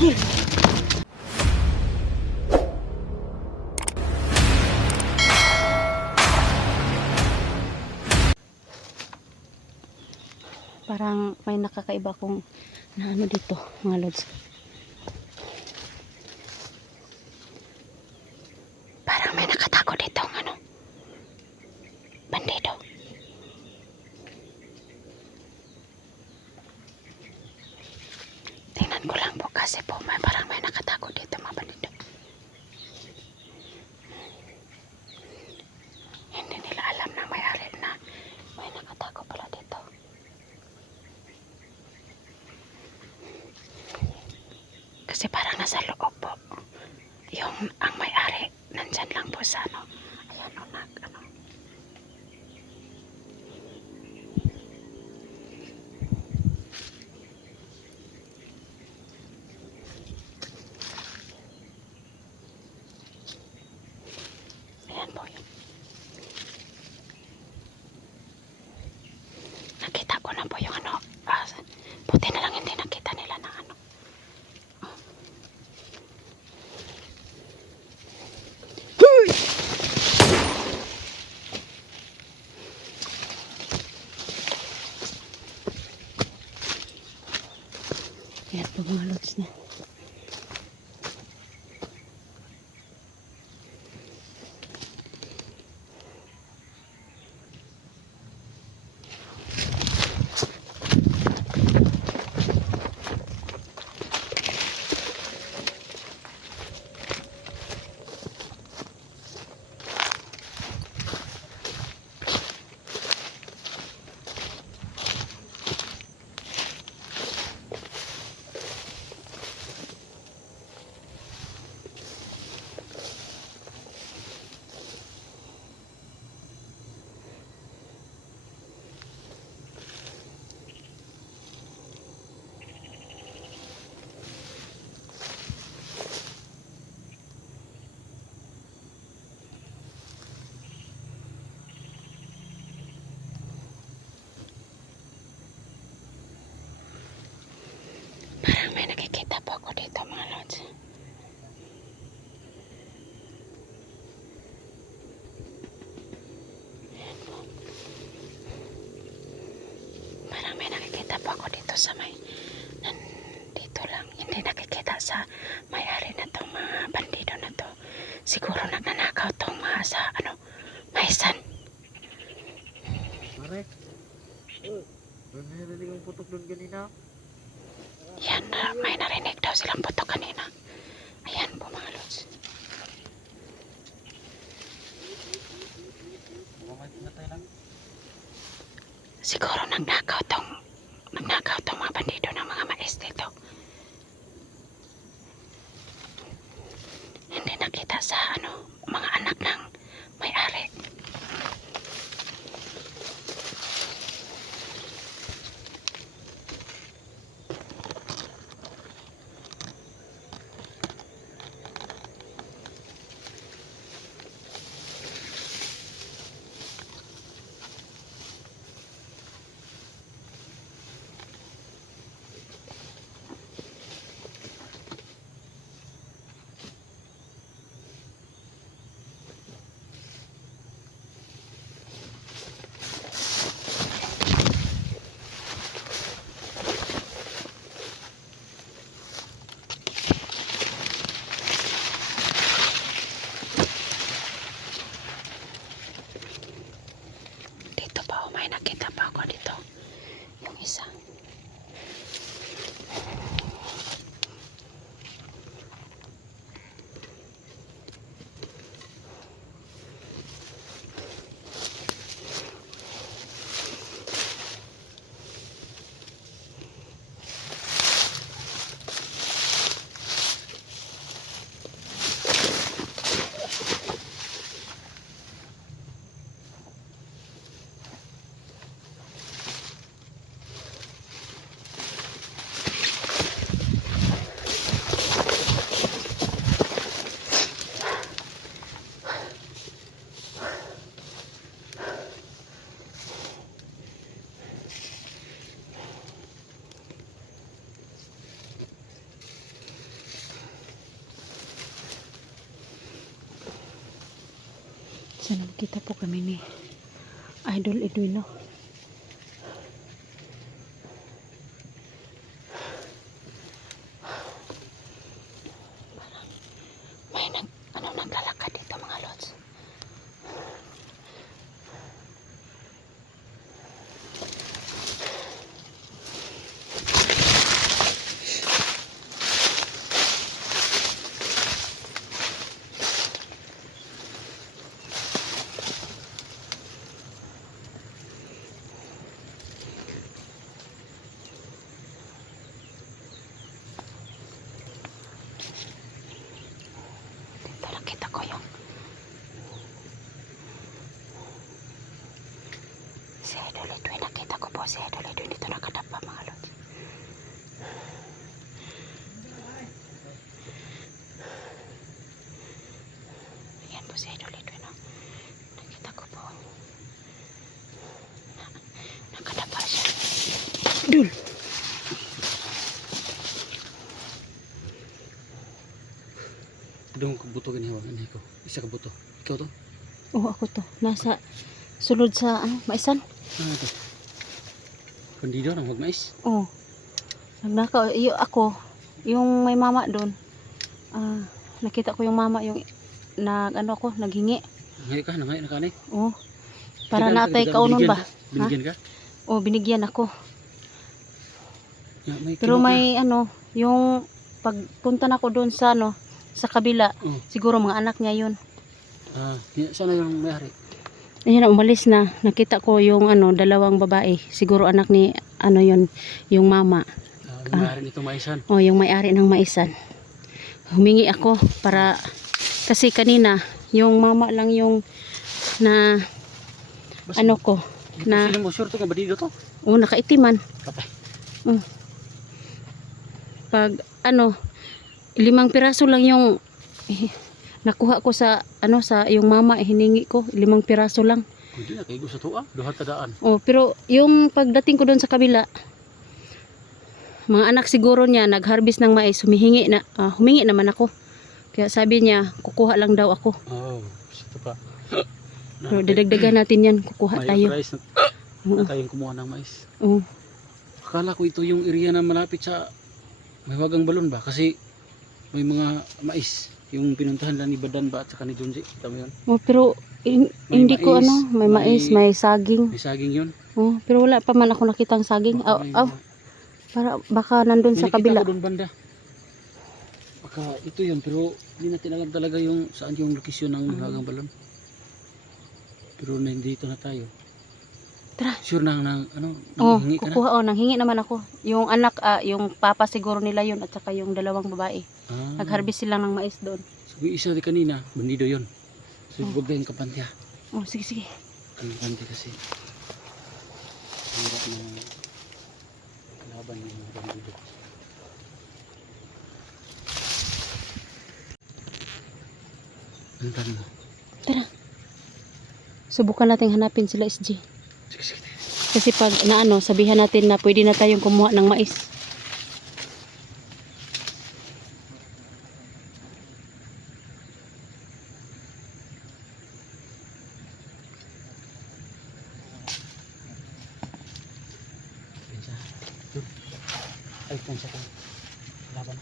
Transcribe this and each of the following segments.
Sige. Parang may nakakaiba kong na ano dito, mga lods. Parang may nakatago dito, ano. Bandido. Tingnan ko lang po kasi po may parang may nakatago dito mga bandido. Dito mga lods. Parang may nakikita po ako dito sa may nandito lang. Hindi nakikita sa may-ari na tong mga bandido na to. Siguro nagnanakaw tong mga sa ano, maisan. Pare. Oh, narinig ang putok doon kanina. Yan, may narinig daw silang putok kanina. Ayan po mga lods. Siguro nagnakaw tong nagnakaw tong mga bandido ng mga mais dito. Hindi nakita sa ano, mga anak ng So, nakita po kami ni Idol Edwino. Parang may nag, ano, naglalakad dito mga lods. Dito nakita ko yung si Idol Edwin. Nakita ko po si Idol Edwin dito nakadapa mga lods. Ayan po si Idol Edwin. Oh. Nakita ko po. Na, nakadapa siya. Idol! Doon ko buto ginihawa. Ano ko? Isa ka buto. Ikaw to? Oo, ako to. Nasa sulod sa ano, maisan. Ano to? Bandido ng magmais. Oo. Nagnakaw, iyo ako, yung may mama doon. Ah, nakita ko yung mama yung nag ano ako, naghingi. Ngayon ka, nangayon na ka ni. Oo. Para Ikaw, natay kaunon binigyan ba? ka? Binigyan ka? Oo, binigyan ako. Ya, may Pero may ano, yung pagpunta na ko doon sa ano, sa kabila, Oh. siguro mga anak niya yun. Ah, sana yung may-ari. Ayun, umalis na. Nakita ko yung ano, dalawang babae. Siguro anak ni ano yun, yung mama. Ah, yung may-ari nito maisan. O, yung may-ari ng maisan. Humingi ako para, kasi kanina, yung mama lang yung na, Basta, ano ko, na- na... mo, sure to ka bandido to? o nakaitiman. Patay. Pag, ano, limang piraso lang yung, eh, nakuha ko sa, ano, sa yung mama, eh, hiningi ko, limang piraso lang. Hindi na, kaigo sa tuwa. Duhat ka daan. O, pero yung pagdating ko doon sa kabila, mga anak siguro niya, nag-harvest ng mais, humihingi na, ah, humingi naman ako. Kaya sabi niya, kukuha lang daw ako. Oh, ito pa. Pero dadagdagan natin yan, kukuha May tayo. price na, na tayong kumuha ng mais. Oo. Akala ko ito yung area na malapit sa may wagang balon ba? Kasi may mga mais. Yung pinuntahan lang ni Badan ba at saka ni Junji. Kita mo yun? Oh, pero hin- May hindi ko mais, ano, may mais, may- may saging. May saging yun. Oh, pero wala pa man ako nakitang saging. Baka may aw, mga- para baka nandun May sa kabila. ko doon banda. Baka ito yun pero hindi natin alam talaga yung saan yung lokasyon ng Ah. wagang balon. Pero nandito na tayo. Tara. Sure na ng ano, Oh, ka na? kukuha oh, nanghingi naman ako. Yung anak, ah, yung papa siguro nila yun at saka yung dalawang babae. Ah, Nag-harvest sila ng mais doon. So, isa di kanina, bandido yun. So, Oh. huwag kayong kapantya. Oh, sige sige. Ang kapantya kasi. Hirap na kalaban mga bandido. Ano tanong mo? Subukan nating hanapin sila SG. Sige, sige. Kasi pag naano, sabihan natin na pwede na tayong kumuha ng mais. Pinsa. Doon. Ay, pinsa ka. Laban.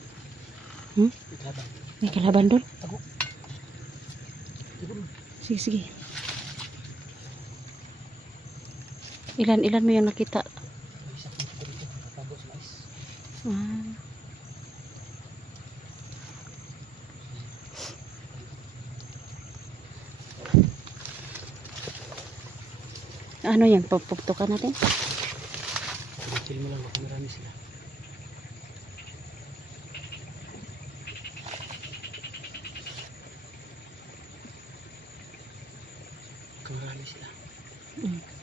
Hmm? Laban. May kalaban doon. Doon. Sige sige. Ilan ilan mo yung nakita? Ah. Ano yan? Pupuktukan natin? Chill mo lang. Marami sila. Marami sila. Mm.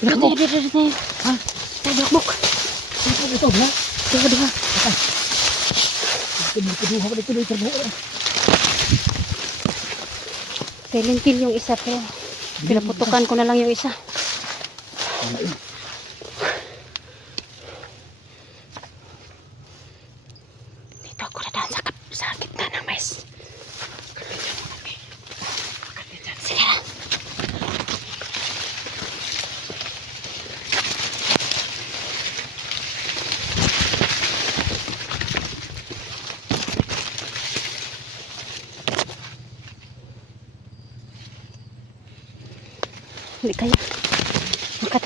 Dito, dito, dito, dito. Ha? Tara, bakbok. Ito, ito, ha? Diha, diha. Kinuha ko dito, dito, dito. Pelintil yung isa pero pinaputukan ko na lang yung isa. Dito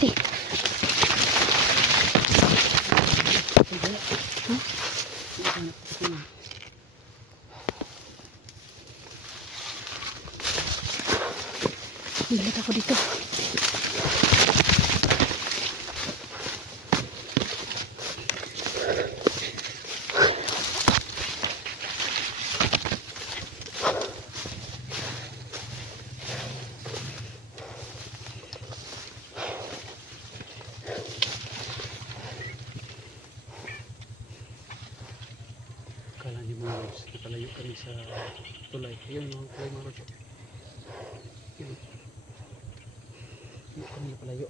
Okay. Kala niyo mga lods, nakalayo kami sa tulay. Ayun, mga tulay mga lods. Ayun. Ayun kami palayo.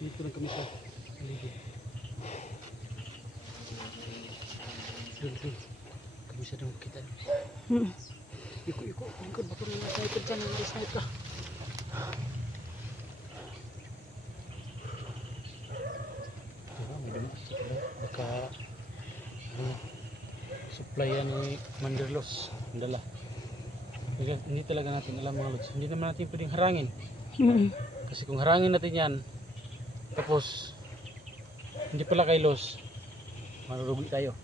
Dito lang kami sa paligid. Dul, dul. Kami sa daw kita. Mm. Iko, iko. Iko, bato na nasa ikot ka. Nasa ikot ka. Diba, may dumi sa tulay. Baka ano, supply yan ni Manderlos. Ang dala hindi talaga natin alam mga lods. Hindi naman natin pwedeng harangin. Mm. kasi kung harangin natin yan tapos hindi pala kay Los marurugi tayo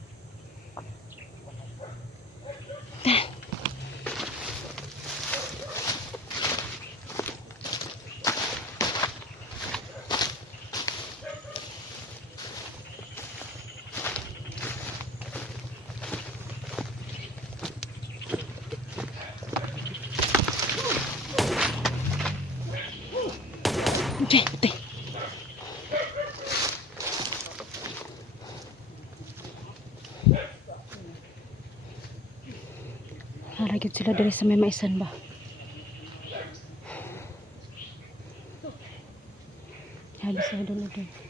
Puti. Haragit sila dari sa may maisan ba? Habis saya dulu dulu.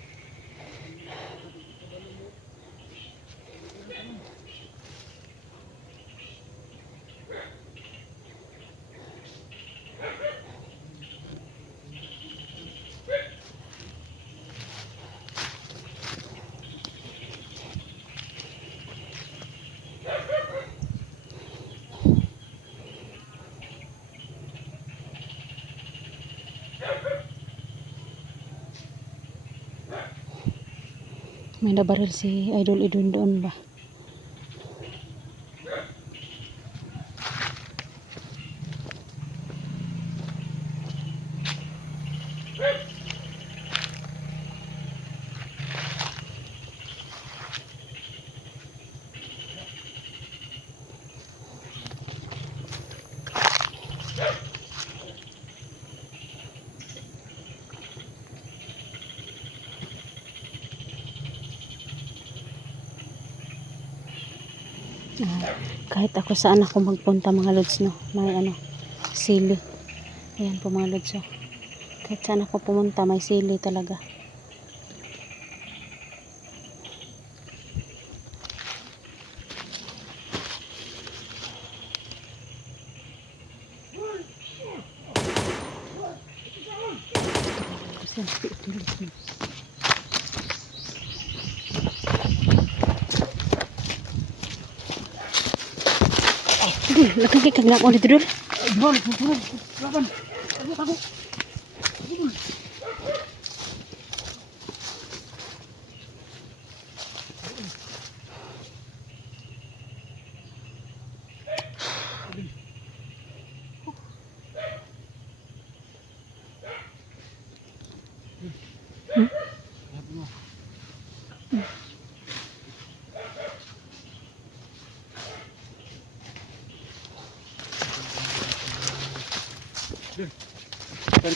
May nabaril si Idol Edwin doon ba? Ah, kahit ako saan ako magpunta mga lods no may ano sili ayan po mga lods oh. kahit saan ako pumunta may sili talaga Dul, lagi kag lang ulit dul. Ibon, susunod, laban. Ako, ako. Hmm?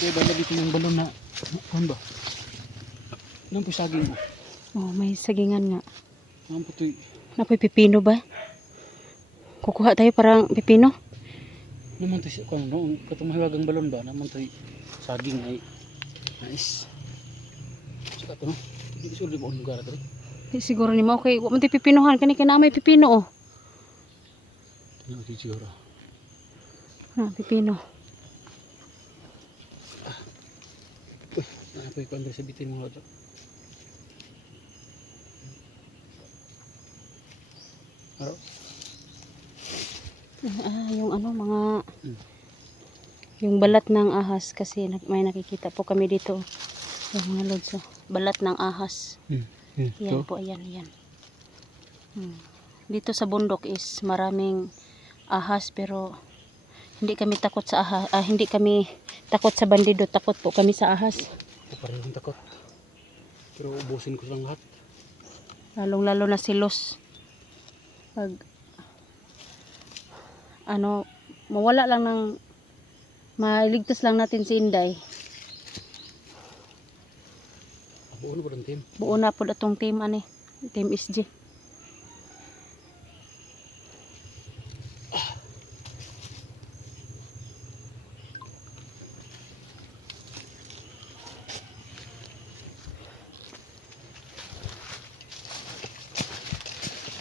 Kayo ba lagi yung balon na kuhan ba? Nang po saging mo. Oh, may sagingan nga. Nang po to'y Napoy pipino ba? Kukuha tayo parang pipino. naman to'y kuhan no? Katong mahiwagang balon ba? Naman to'y saging ay nice. Saka to no? Hindi sure di ba ang lugar ito. Siguro ni mo okay, wa man tayo pipinohan kani kana may pipino oh. Tingnan ko siguro. Ah, pipino. Ano po yung kuhan sa bitin mo ito? Araw. Ah, yung ano mga Hmm. yung balat ng ahas kasi may nakikita po kami dito. Yung mga lods, oh. balat ng ahas. Hmm. Hmm. Yan Ito. po, ayan, ayan. Hmm. Dito sa bundok is maraming ahas pero hindi kami takot sa ahas, ah, hindi kami takot sa bandido, takot po kami sa ahas. Ako parehong takot. Pero ubusin ko lang lahat. Lalong lalo na si Los. Pag ano, mawala lang ng mailigtas lang natin si Inday. Buo na ba ng team? Buo na po atong team ani, team SG.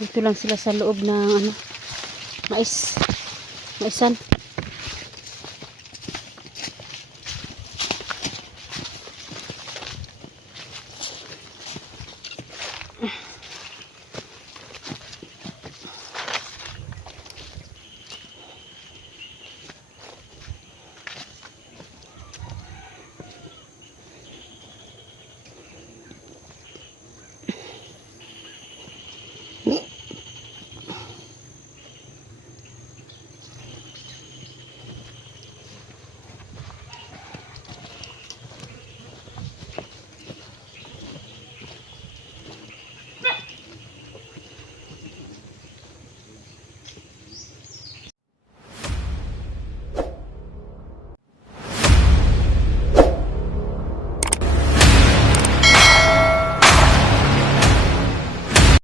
Dito lang sila sa loob ng ano, mais. Maisan.